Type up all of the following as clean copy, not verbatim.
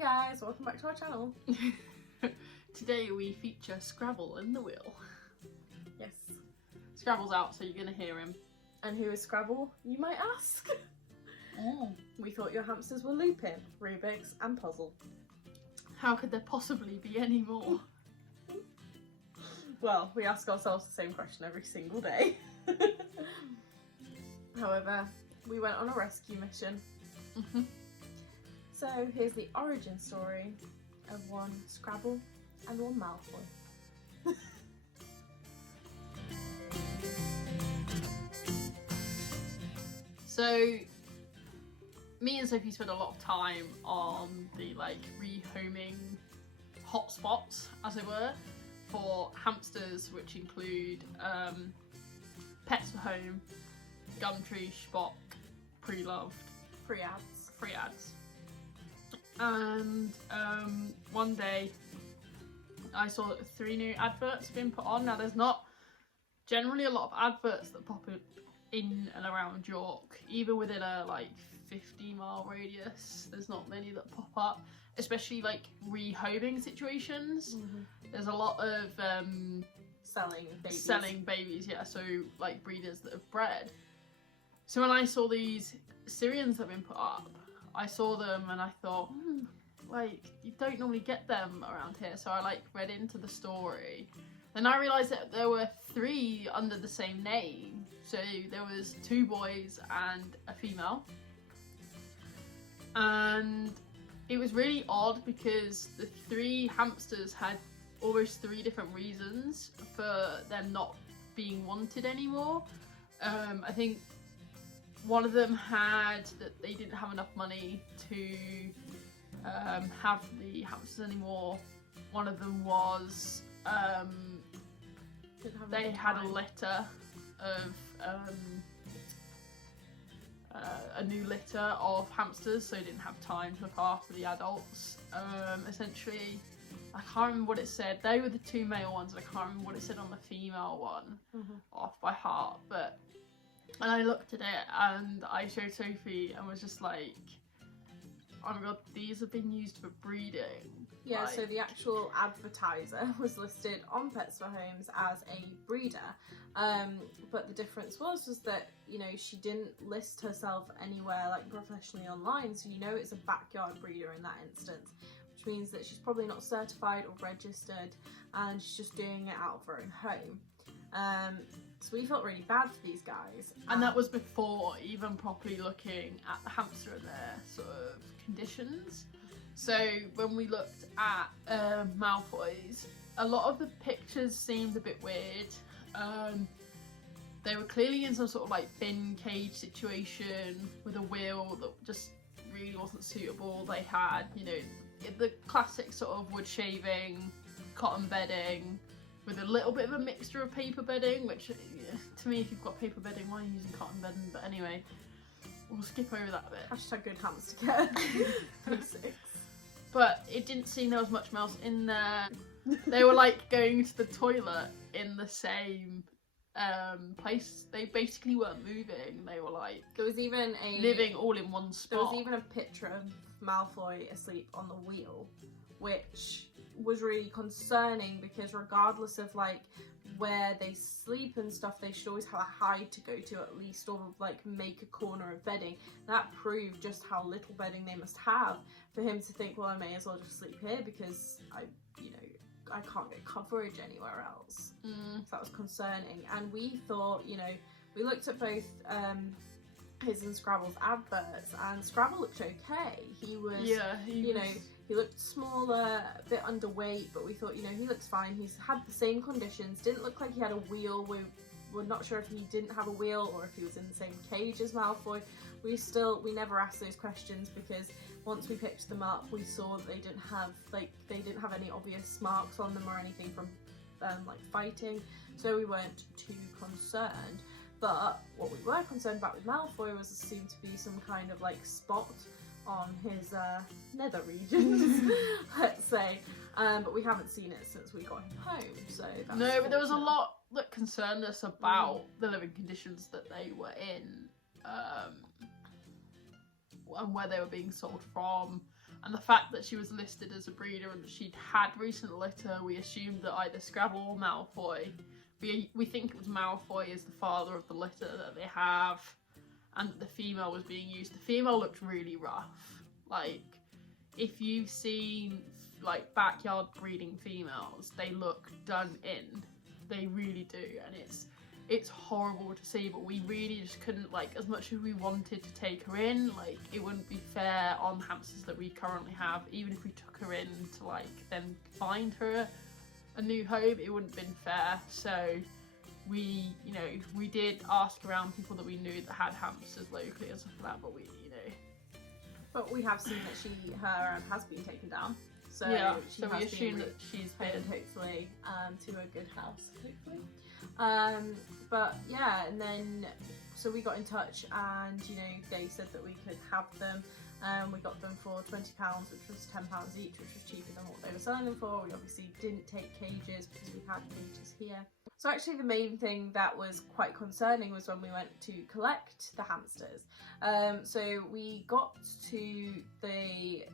Hi guys, welcome back to our channel. Today we feature Scrabble in the wheel. Yes. Scrabble's out, so you're going to hear him. And who is Scrabble, you might ask? Oh. We thought your hamsters were Lupin, Rubik's and Puzzle. How could there possibly be any more? Well, we ask ourselves the same question every single day. However, we went on a rescue mission. So here's the origin story of one Scrabble and one Malfoy. So, me and Sophie spent a lot of time on the rehoming hotspots, as it were, for hamsters, which include Pets for Home, Gumtree, Spock, Pre-Loved, Free ads. And one day I saw that 3 new adverts have been put on. Now there's not generally a lot of adverts that pop up in and around York, even within a 50-mile radius. There's not many that pop up, especially rehoming situations. There's a lot of selling babies, yeah, so breeders that have bred. So when I saw these Syrians that have been put up, I saw them and I thought, you don't normally get them around here. So I read into the story. Then I realised that there were 3 under the same name. So there was 2 boys and a female. And it was really odd because the 3 hamsters had almost 3 different reasons for them not being wanted anymore. I think one of them had that they didn't have enough money to have the hamsters anymore. One of them was they had a litter of a new litter of hamsters, so they didn't have time to look after the adults. Essentially, I can't remember what it said. They were the 2 male ones. I can't remember what it said on the female one off by heart, but. And I looked at it and I showed Sophie and was just like, oh my god, these have been used for breeding. Yeah, so the actual advertiser was listed on Pets for Homes as a breeder. But the difference was that, she didn't list herself anywhere professionally online. So it's a backyard breeder in that instance, which means that she's probably not certified or registered and she's just doing it out of her own home. So we felt really bad for these guys. And that was before even properly looking at the hamster and their sort of conditions. So when we looked at Malfoy's, a lot of the pictures seemed a bit weird. They were clearly in some sort of bin cage situation with a wheel that just really wasn't suitable. They had, the classic sort of wood shaving, cotton bedding, with a little bit of a mixture of paper bedding, which to me, if you've got paper bedding, why are you using cotton bedding? But anyway, we'll skip over that bit. Hashtag good hamster care. But it didn't seem there was much else in there. They were going to the toilet in the same place. They basically weren't moving. They were there was even living all in one spot. There was even a picture of Malfoy asleep on the wheel, which was really concerning because regardless of where they sleep and stuff, they should always have a hide to go to at least, or make a corner of bedding. That proved just how little bedding they must have for him to think, well, I may as well just sleep here because I can't get coverage anywhere else. So that was concerning. And we thought, we looked at both his and Scrabble's adverts, and Scrabble looked okay. He was, he looked smaller, a bit underweight, but we thought, he looks fine. He's had the same conditions, didn't look like he had a wheel. We're not sure if he didn't have a wheel or if he was in the same cage as Malfoy. We never asked those questions because once we picked them up, we saw that they didn't have any obvious marks on them or anything from fighting, so we weren't too concerned. But what we were concerned about with Malfoy was assumed to be some kind of spot on his nether regions, let's say. But we haven't seen it since we got him home, so that's no, but there was a lot that concerned us about the living conditions that they were in, and where they were being sold from. And the fact that she was listed as a breeder and that she'd had recent litter, we assumed that either Scrabble or Malfoy. We think it was Malfoy as the father of the litter that they have, and that the female was being used. The female looked really rough. Like, if you've seen like backyard breeding females, they look done in. They really do, and it's horrible to see, but we really just couldn't, like, as much as we wanted to take her in, like, it wouldn't be fair on hamsters that we currently have. Even if we took her in to, like, then find her a new home, it wouldn't have been fair. So we, you know, we did ask around people that we knew that had hamsters locally and stuff like that, but we, you know. But we have seen that her has been taken down. So yeah, she so has we assume that she's been hopefully to a good house, hopefully. But yeah, and then so we got in touch, and you know, they said that we could have them. We got them for £20, which was £10 each, which was cheaper than what they were selling them for. We obviously didn't take cages because we had cages here. So actually the main thing that was quite concerning was when we went to collect the hamsters. So we got to the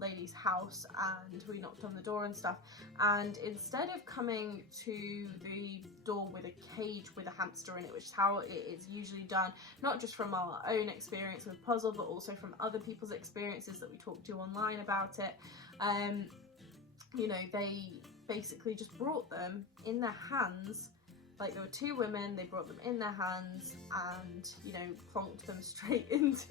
lady's house and we knocked on the door and stuff, and instead of coming to the door with a cage with a hamster in it, which is how it is usually done, not just from our own experience with Puzzle, but also from other people's experiences that we talked to online about it, you know, they basically just brought them in their hands. Like, there were two women, they brought them in their hands and, you know, plonked them straight into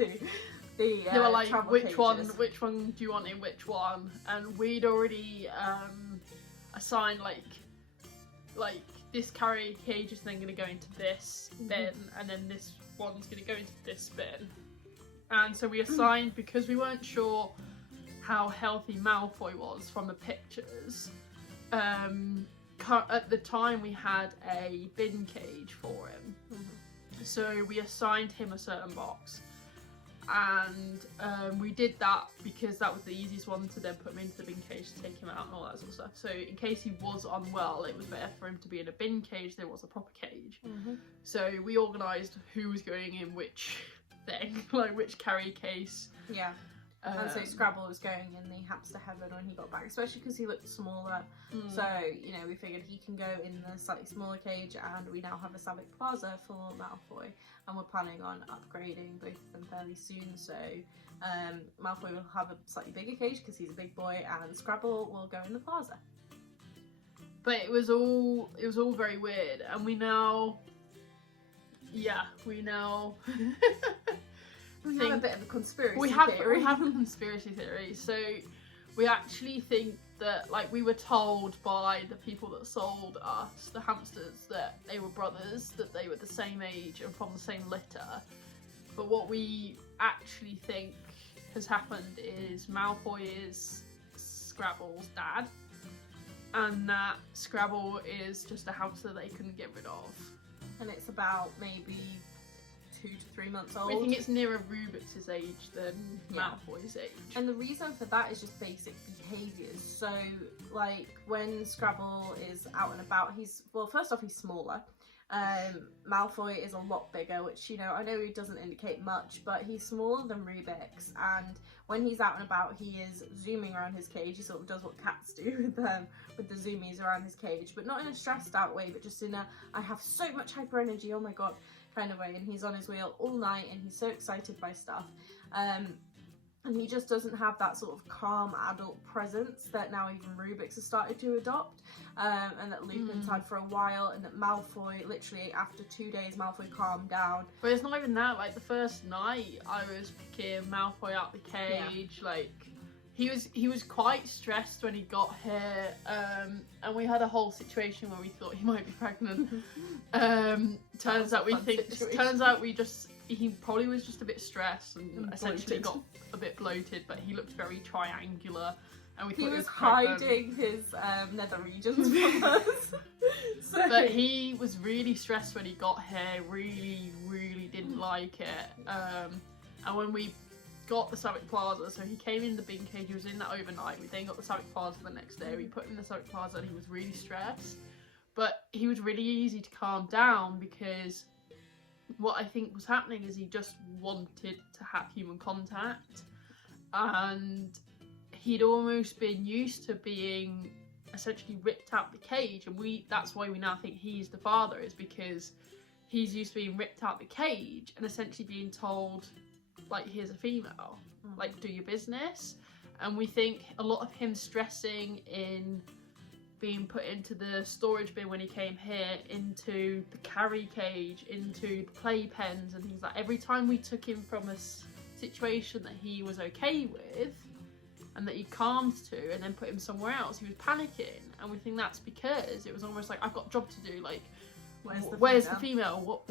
the they were like, which cages. one do you want in which one? And we'd already assigned like this carry cage is then going to go into this bin, and then this one's going to go into this bin. And so we assigned, because we weren't sure how healthy Malfoy was from the pictures. At the time we had a bin cage for him, so we assigned him a certain box, and we did that because that was the easiest one to then put him into the bin cage to take him out and all that sort of stuff. So in case he was unwell, it was better for him to be in a bin cage than it was a proper cage. So we organised who was going in which thing, like which carry case. Yeah. And so Scrabble was going in the hamster heaven when he got back, especially because he looked smaller. So, you know, we figured he can go in the slightly smaller cage, and we now have a Savic Plaza for Malfoy, and we're planning on upgrading both of them fairly soon. So Malfoy will have a slightly bigger cage because he's a big boy, and Scrabble will go in the plaza. But it was all very weird, and we now We have a bit of a conspiracy theory. We have a conspiracy theory. So we actually think that, like, we were told by the people that sold us the hamsters that they were brothers, that they were the same age and from the same litter. But what we actually think has happened is Malfoy is Scrabble's dad, and that Scrabble is just a hamster they couldn't get rid of. And it's about maybe 2 to 3 months old. I think it's nearer Rubik's age than Malfoy's age. And the reason for that is just basic behaviours. So, like, when Scrabble is out and about, first off, he's smaller. Malfoy is a lot bigger, which, you know, I know he doesn't indicate much, but he's smaller than Rubik's, and when he's out and about, he is zooming around his cage. He sort of does what cats do with the zoomies around his cage, but not in a stressed out way, but just in a, I have so much hyper energy, oh my god, kind of way. And he's on his wheel all night, and he's so excited by stuff. And he just doesn't have that sort of calm adult presence that now even Rubik's has started to adopt, and that Lupin's had for a while, and that Malfoy, literally after 2 days, Malfoy calmed down. But it's not even that. Like, the first night I was picking Malfoy out the cage, like, he was quite stressed when he got here, and we had a whole situation where we thought he might be pregnant. Turns out he probably was just a bit stressed and essentially got a bit bloated, but he looked very triangular, and we thought he was hiding his nether regions from us. But he was really stressed when he got here, really didn't like it. And when we got the Savic Plaza, so he came in the bin cage, he was in that overnight. We then got the Savic Plaza the next day. We put him in the Savic Plaza, and he was really stressed, but he was really easy to calm down, because what I think was happening is he just wanted to have human contact, and he'd almost been used to being essentially ripped out the cage, and that's why we now think he's the father, is because he's used to being ripped out the cage and essentially being told, like, here's a female, like, do your business. And we think a lot of him stressing in being put into the storage bin when he came here, into the carry cage, into the playpens and things like, every time we took him from a situation that he was okay with and that he calmed to, and then put him somewhere else, he was panicking. And we think that's because it was almost like, I've got a job to do, like, where's the female?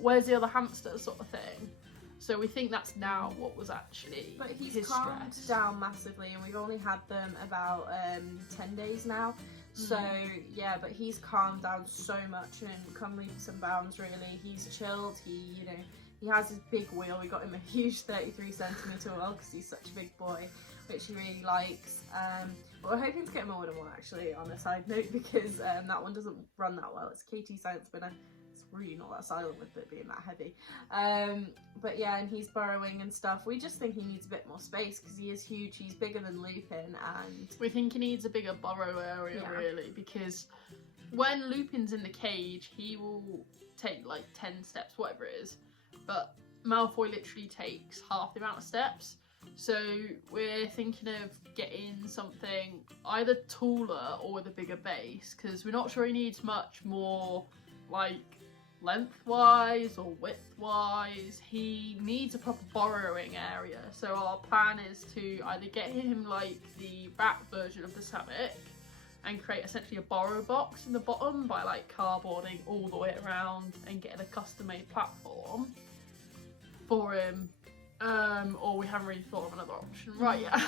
Where's the other hamster, sort of thing. So we think that's now what was actually But he's his calmed stress. down massively, and we've only had them about 10 days now. So yeah, but he's calmed down so much and come leaps and bounds. Really, he's chilled. He has his big wheel. We got him a huge 33cm wheel because he's such a big boy, which he really likes. But we're hoping to get him a wooden one, actually, on a side note, because that one doesn't run that well. It's KT science spinner. It's really not that silent with it being that heavy. But yeah, and he's burrowing and stuff. We just think he needs a bit more space because he is huge. He's bigger than Lupin, and we think he needs a bigger burrow area, really, because when Lupin's in the cage, he will take like 10 steps, whatever it is, but Malfoy literally takes half the amount of steps. So we're thinking of getting something either taller or with a bigger base, because we're not sure he needs much more, like, lengthwise or widthwise. He needs a proper burrowing area. So our plan is to either get him like the back version of the Savick and create essentially a burrow box in the bottom by like cardboarding all the way around and getting a custom made platform for him. Or we haven't really thought of another option right yet.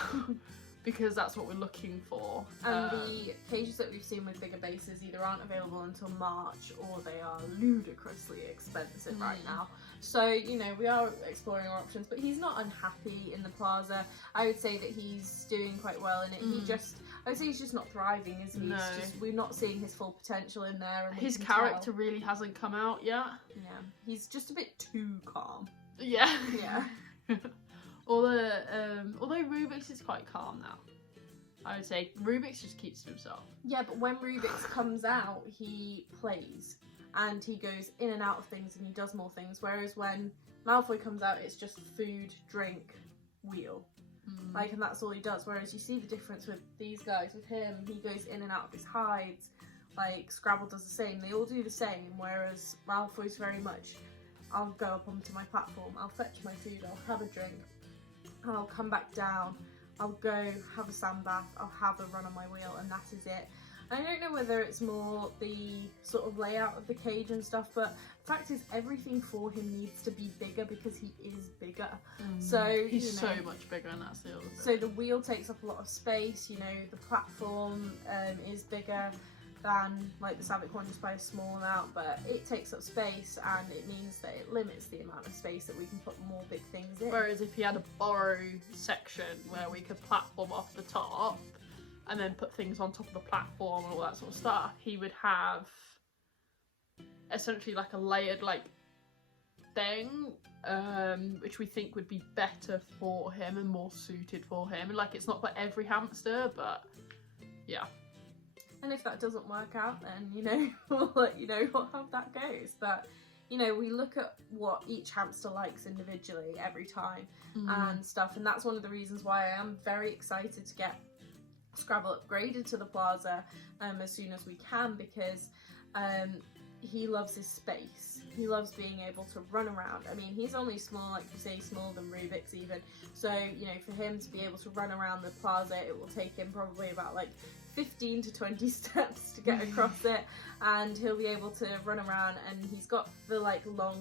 Because that's what we're looking for. And the cages that we've seen with bigger bases either aren't available until March, or they are ludicrously expensive right now. So, we are exploring our options, but he's not unhappy in the plaza. I would say that he's doing quite well in it. I would say he's just not thriving, is he? No. We're not seeing his full potential in there. And his character really hasn't come out yet. Yeah, he's just a bit too calm. Yeah. Yeah. Although Rubik's is quite calm now. I would say Rubik's just keeps to himself. Yeah, but when Rubik's comes out, he plays and he goes in and out of things and he does more things. Whereas when Malfoy comes out, it's just food, drink, wheel. And that's all he does. Whereas you see the difference with these guys. With him, he goes in and out of his hides. Like, Scrabble does the same. They all do the same. Whereas Malfoy's very much, I'll go up onto my platform, I'll fetch my food, I'll have a drink, I'll come back down, I'll go have a sand bath, I'll have a run on my wheel, and that is it. I don't know whether it's more the sort of layout of the cage and stuff, but the fact is everything for him needs to be bigger because he is bigger. So he's so much bigger, and that's the other bit. So the wheel takes up a lot of space, the platform is bigger than like the Savick one just by a small amount, but it takes up space and it means that it limits the amount of space that we can put more big things in. Whereas if you had a burrow section where we could platform off the top and then put things on top of the platform and all that sort of stuff, he would have essentially like a layered like thing, which we think would be better for him and more suited for him. And like, it's not for every hamster, but yeah. And if that doesn't work out, then, we'll let you know how that goes. But, we look at what each hamster likes individually every time and stuff. And that's one of the reasons why I am very excited to get Scrabble upgraded to the plaza as soon as we can, because he loves his space. He loves being able to run around. I mean, he's only small, like you say, smaller than Rubik's even. So, for him to be able to run around the plaza, it will take him probably about like 15 to 20 steps to get across it, and he'll be able to run around, and he's got the like long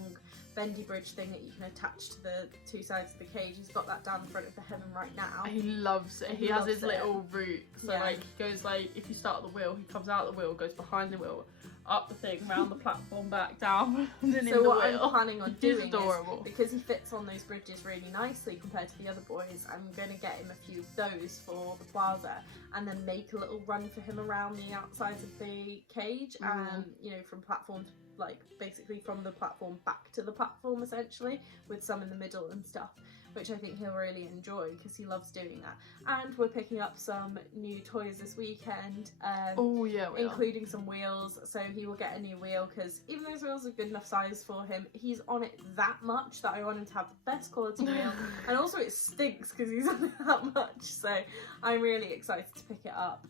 bendy bridge thing that you can attach to the two sides of the cage. He's got that down the front of the heaven right now. He loves it. He has his little route. So like, he goes like, if you start the wheel, he comes out the wheel, goes behind the wheel, up the thing, round the platform, back down, and then in the wheel. So what I'm planning on doing is, because he fits on those bridges really nicely compared to the other boys, I'm going to get him a few of those for the plaza, and then make a little run for him around the outsides of the cage, and from platform to like basically from the platform back to the platform essentially, with some in the middle and stuff, which I think he'll really enjoy because he loves doing that. And we're picking up some new toys this weekend, Oh yeah, we are. including some wheels, so he will get a new wheel because even though those wheels are good enough size for him, he's on it that much that I want him to have the best quality wheel, and also it stinks because he's on it that much, so I'm really excited to pick it up.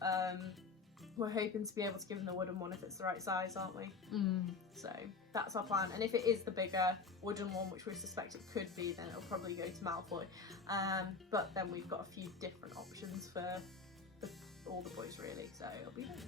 We're hoping to be able to give him the wooden one if it's the right size, aren't we? So that's our plan. And if it is the bigger wooden one, which we suspect it could be, then it'll probably go to Malfoy. But then we've got a few different options for all the boys really, so it'll be nice.